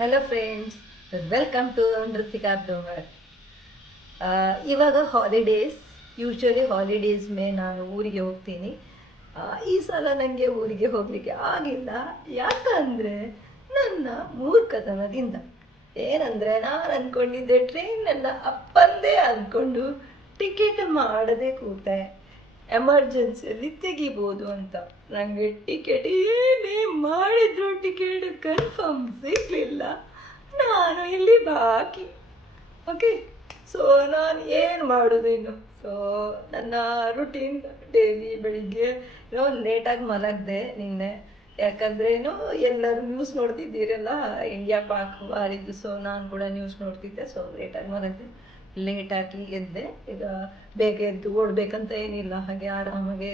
Hello friends, welcome to Nritika blogger. ಇವಾಗ holidays, usually holidays ನಾನು ಊರಿಗೆ ಹೋಗ್ತೀನಿ. ಈ ಸಲ ನನಗೆ ಊರಿಗೆ ಹೋಗಲಿಕ್ಕೆ ಆಗಿಲ್ಲ. ಯಾಕಂದರೆ ನನ್ನ ಮೂರ್ಖತನದಿಂದ. ಏನಂದರೆ ನಾನು ಅಂದ್ಕೊಂಡಿದ್ದೆ ಟ್ರೈನನ್ನು ಅಪ್ಪಂದೇ ಅಂದ್ಕೊಂಡು ಟಿಕೆಟ್ ಮಾಡದೆ ಕೂತೆ. ಎಮರ್ಜೆನ್ಸಿಯಲ್ಲಿ ತೆಗಿಬೋದು ಅಂತ. ನನಗೆ ಟಿಕೆಟ್ ಏನೇ ಮಾಡಿದ್ರು ಟಿಕೆಟ್ ಕನ್ಫರ್ಮ್ ಸಿಗಲಿಲ್ಲ. ನಾನು ಇಲ್ಲಿ ಬಾಕಿ. ಓಕೆ, ಸೊ ನಾನು ಏನು ಮಾಡೋದು ಇನ್ನು? ಸೊ ನನ್ನ ರುಟೀನ್ ಡೈಲಿ ಬೆಳಿಗ್ಗೆ ಲೇಟಾಗಿ ಮಲಗಿದೆ ನಿನ್ನೆ. ಯಾಕಂದರೆ ಎಲ್ಲರೂ ನ್ಯೂಸ್ ನೋಡ್ತಿದ್ದೀರಲ್ಲ, ಇಂಡಿಯಾ ಪಾಕ್ ವಾರಿದ್ದು. ಸೊ ನಾನು ಕೂಡ ನ್ಯೂಸ್ ನೋಡ್ತಿದ್ದೆ. ಸೊ ಲೇಟಾಗಿ ಮಲಗಿದೆ, ಲೇಟಾಗಿ ಎದ್ದೆ. ಈಗ ಬೇಗ ಎದ್ದು ಓಡಬೇಕಂತ ಏನಿಲ್ಲ, ಹಾಗೆ ಆರಾಮಾಗಿ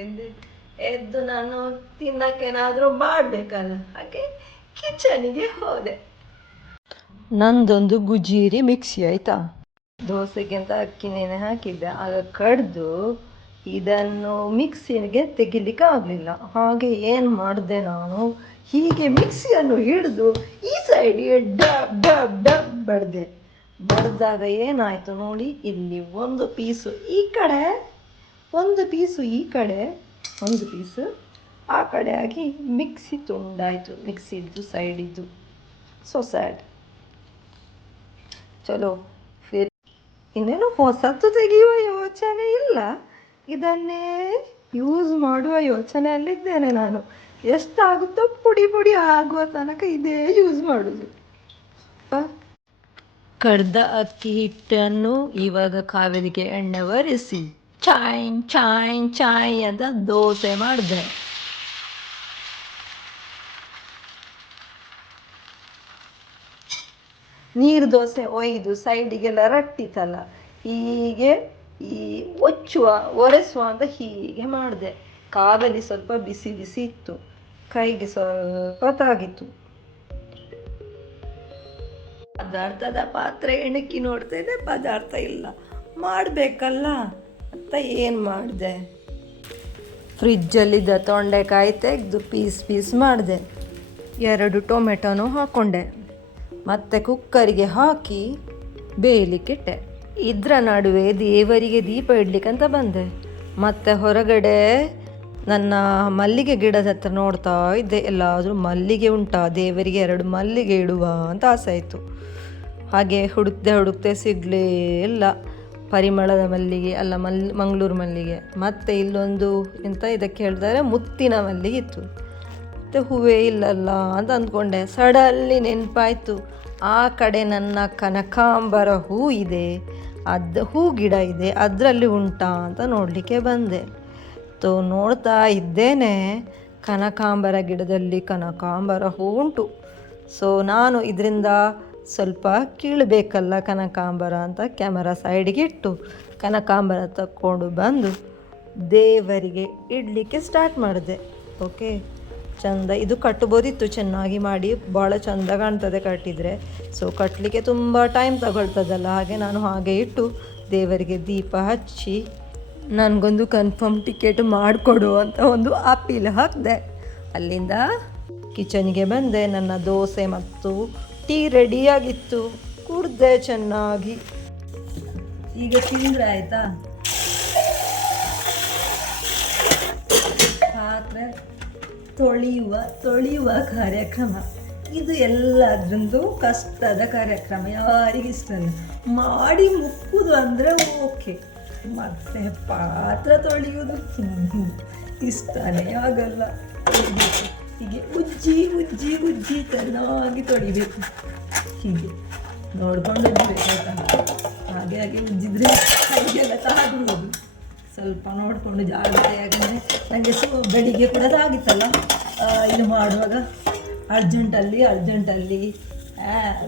ಎದ್ದು ನಾನು ತಿನ್ನೋಕ್ಕೇನಾದರೂ ಮಾಡಬೇಕಲ್ಲ, ಹಾಗೆ ಕಿಚನಿಗೆ ಹೋದೆ. ನಂದೊಂದು ಗುಜೀರಿ ಮಿಕ್ಸಿ ಆಯಿತಾ. ದೋಸೆಗೆ ಅಂತ ಅಕ್ಕಿ ನೆನೆ ಹಾಕಿದ್ದೆ, ಆಗ ಕಡ್ದು ಇದನ್ನು ಮಿಕ್ಸಿಗೆ ತೆಗಿಲಿಕ್ಕೆ ಆಗಲಿಲ್ಲ. ಹಾಗೆ ಏನು ಮಾಡಿದೆ ನಾನು, ಹೀಗೆ ಮಿಕ್ಸಿಯನ್ನು ಹಿಡಿದು ಈ ಸೈಡಿಗೆ ಡಬ್ ಡಬ್ ಡಬ್ ಬಡ್ದಾಗ ಏನಾಯಿತು ನೋಡಿ, ಇಲ್ಲಿ ಒಂದು ಪೀಸು ಈ ಕಡೆ, ಒಂದು ಪೀಸು ಈ ಕಡೆ, ಒಂದು ಪೀಸು ಆ ಕಡೆ ಆಗಿ ಮಿಕ್ಸಿ ತುಂಡಾಯಿತು. ಮಿಕ್ಸಿದ್ದು ಸೈಡಿದ್ದು. So sad. ಚಲೋ ಫಿರ್ ಇನ್ನೇನು ಹೊಸತು ತೆಗೆಯುವ ಯೋಚನೆ ಇಲ್ಲ, ಇದನ್ನೇ ಯೂಸ್ ಮಾಡುವ ಯೋಚನೆಯಲ್ಲಿದ್ದೇನೆ ನಾನು. ಎಷ್ಟಾಗುತ್ತೋ ಪುಡಿ ಪುಡಿ ಆಗುವ ತನಕ ಇದೇ ಯೂಸ್ ಮಾಡೋದು. ಕಡ್ದ ಅಕ್ಕಿ ಹಿಟ್ಟನ್ನು ಇವಾಗ ಕಾವೇರಿಗೆ ಎಣ್ಣೆ ಒರೆಸಿ ಚಾಯ್ ಚಾಯ್ ಚಾಯ್ ಅಂತ ದೋಸೆ ಮಾಡಿದೆ. ನೀರು ದೋಸೆ ಒಯ್ದು ಸೈಡಿಗೆಲ್ಲ ರಟ್ಟಿತಲ್ಲ, ಹೀಗೆ ಈ ಒರೆಸುವ ಅಂತ ಹೀಗೆ ಮಾಡಿದೆ. ಕಾದಲ್ಲಿ ಸ್ವಲ್ಪ ಬಿಸಿ ಬಿಸಿ ಇತ್ತು, ಕೈಗೆ ಸ್ವಲ್ಪ ತಾಗಿತ್ತು. ಪದಾರ್ಥದ ಪಾತ್ರೆ ಎಣಕಿ ನೋಡ್ತಾ ಇದ್ದೆ, ಪದಾರ್ಥ ಇಲ್ಲ. ಮಾಡಬೇಕಲ್ಲ ಅಂತ ಏನು ಮಾಡಿದೆ, ಫ್ರಿಜ್ಜಲ್ಲಿದ್ದ ತೊಂಡೆಕಾಯಿ ತೆಗೆದು ಪೀಸ್ ಮಾಡಿದೆ. 2 ಟೊಮೆಟೊನೂ ಹಾಕ್ಕೊಂಡೆ, ಮತ್ತು ಕುಕ್ಕರಿಗೆ ಹಾಕಿ ಬೇಯಲಿಕ್ಕಿಟ್ಟೆ. ಇದರ ನಡುವೆ ದೇವರಿಗೆ ದೀಪ ಇಡ್ಲಿಕ್ಕಂತ ಬಂದೆ. ಮತ್ತು ಹೊರಗಡೆ ನನ್ನ ಮಲ್ಲಿಗೆ ಗಿಡದ ಹತ್ರ ನೋಡ್ತಾ ಇದ್ದೆ, ಎಲ್ಲಾದರೂ ಮಲ್ಲಿಗೆ ಉಂಟಾ, ದೇವರಿಗೆ 2 ಮಲ್ಲಿಗೆ ಇಡುವ ಅಂತ ಆಸೆ ಆಯಿತು. ಹಾಗೆ ಹುಡುಕ್ತೆ ಸಿಗಲೇ ಇಲ್ಲ. ಪರಿಮಳದ ಮಲ್ಲಿಗೆ ಅಲ್ಲ, ಮಂಗಳೂರು ಮಲ್ಲಿಗೆ. ಮತ್ತು ಇಲ್ಲೊಂದು ಎಂತ ಇದಕ್ಕೆ ಹೇಳ್ತಾರೆ, ಮುತ್ತಿನ ಮಲ್ಲಿಗೆ ಇತ್ತು. ಮತ್ತು ಹೂವೇ ಇಲ್ಲಲ್ಲ ಅಂತ ಅಂದ್ಕೊಂಡೆ. ಸಡನ್ಲಿ ನೆನಪಾಯಿತು, ಆ ಕಡೆ ನನ್ನ ಕನಕಾಂಬರ ಹೂ ಇದೆ, ಹೂ ಗಿಡ ಇದೆ, ಅದರಲ್ಲಿ ಉಂಟಾ ಅಂತ ನೋಡಲಿಕ್ಕೆ ಬಂದೆ. ನೋಡ್ತಾ ಇದ್ದೇನೆ, ಕನಕಾಂಬರ ಗಿಡದಲ್ಲಿ ಕನಕಾಂಬರ ಹೂ ಉಂಟು. ಸೊ ನಾನು ಇದರಿಂದ ಸ್ವಲ್ಪ ಕೀಳಬೇಕಲ್ಲ ಕನಕಾಂಬರ ಅಂತ ಕ್ಯಾಮರಾ ಸೈಡಿಗೆ ಇಟ್ಟು ಕನಕಾಂಬರ ತಕ್ಕೊಂಡು ಬಂದು ದೇವರಿಗೆ ಇಡಲಿಕ್ಕೆ ಸ್ಟಾರ್ಟ್ ಮಾಡಿದೆ. ಓಕೆ, ಚೆಂದ ಇದು ಕಟ್ಬೋದಿತ್ತು, ಚೆನ್ನಾಗಿ ಮಾಡಿ, ಭಾಳ ಚೆಂದ ಕಾಣ್ತದೆ ಕಟ್ಟಿದರೆ. ಸೊ ಕಟ್ಟಲಿಕ್ಕೆ ತುಂಬ ಟೈಮ್ ತಗೊಳ್ತದಲ್ಲ, ಹಾಗೆ ನಾನು ಹಾಗೆ ಇಟ್ಟು ದೇವರಿಗೆ ದೀಪ ಹಚ್ಚಿ ನನಗೊಂದು ಕನ್ಫರ್ಮ್ ಟಿಕೆಟ್ ಮಾಡಿಕೊಡು ಅಂತ ಒಂದು ಅಪೀಲ್ ಹಾಕಿದೆ. ಅಲ್ಲಿಂದ ಕಿಚನ್ಗೆ ಬಂದೆ. ನನ್ನ ದೋಸೆ ಮತ್ತು ಟೀ ರೆಡಿಯಾಗಿತ್ತು, ಕುಡಿದೆ ಚೆನ್ನಾಗಿ. ಈಗ ತಿಂದರೆ ಆಯಿತಾ. ಪಾತ್ರೆ ತೊಳೆಯುವ ಕಾರ್ಯಕ್ರಮ ಇದು ಎಲ್ಲದ್ರದ್ದು ಕಷ್ಟದ ಕಾರ್ಯಕ್ರಮ, ಯಾರಿಗಿಷ್ಟಲ್ಲ. ಮಾಡಿ ಮುಕ್ಕುದು ಅಂದರೆ ಓಕೆ, ಮತ್ತೆ ಪಾತ್ರ ತೊಳೆಯುವುದು ಇಷ್ಟನೇ ಆಗಲ್ಲ. ಹೀಗೆ ಉಜ್ಜಿ ಚೆನ್ನಾಗಿ ತೊಳಿಬೇಕು. ಹೀಗೆ ನೋಡ್ಕೊಂಡು ಉಜ್ಜಬೇಕು ಆಯ್ತಾ. ಹಾಗೆ ಉಜ್ಜಿದ್ರೆ ಕೈಗೆಲ್ಲ ತಾಗ್ಬೋದು. ಸ್ವಲ್ಪ ನೋಡಿಕೊಂಡು ಜಾಗ್ರತೆ, ಯಾಕಂದರೆ ನನಗೆ ಬೆಳಿಗ್ಗೆ ಕೂಡ ತಾಗಿತ್ತಲ್ಲ ಇದು ಮಾಡುವಾಗ, ಅರ್ಜೆಂಟಲ್ಲಿ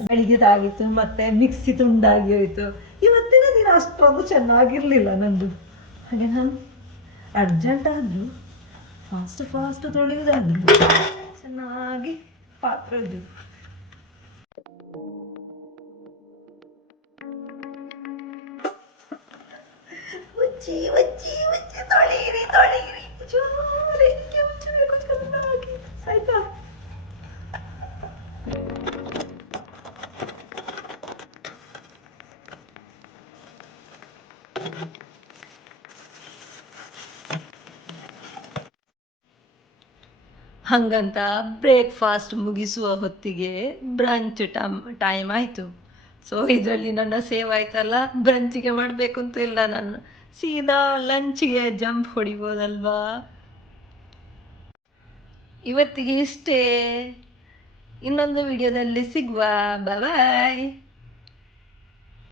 ಬೆಳಿಗ್ಗೆ ತಾಗಿತ್ತು. ಮತ್ತು ಮಿಕ್ಸಿ ತುಂಡಾಗಿ ಹೋಯಿತು. ಇವತ್ತಿನ ದಿನ ಅಷ್ಟೊಂದು ಚೆನ್ನಾಗಿರಲಿಲ್ಲ ನಂದು. ಹಾಗೆ ನಾನು ಅರ್ಜೆಂಟ್ ಆದರೂ ಫಾಸ್ಟ್ ತೊಳೆಯೋದಾದ್ರು ಚೆನ್ನಾಗಿ ಪಾತ್ರೆ ಇದು. ಉಜ್ಜಿ ತೊಳೀರಿ ಜೋರಿ ಆಯ್ತಾ. ಹಾಗಂತ ಬ್ರೇಕ್ಫಾಸ್ಟ್ ಮುಗಿಸುವ ಹೊತ್ತಿಗೆ ಬ್ರಂಚ್ ಟೈಮ್ ಆಯಿತು. ಸೊ ಇದರಲ್ಲಿ ನನ್ನ ಸೇವ್ ಆಯ್ತಲ್ಲ, ಬ್ರಂಚಿಗೆ ಮಾಡಬೇಕು ಅಂತ ಇಲ್ಲ, ನಾನು ಸೀದಾ ಲಂಚಿಗೆ ಜಂಪ್ ಹೊಡಿಬೋದಲ್ವಾ. ಇವತ್ತಿಗೆ ಇಷ್ಟೇ. ಇನ್ನೊಂದು ವಿಡಿಯೋದಲ್ಲಿ ಸಿಗುವ. ಬಾಯ್.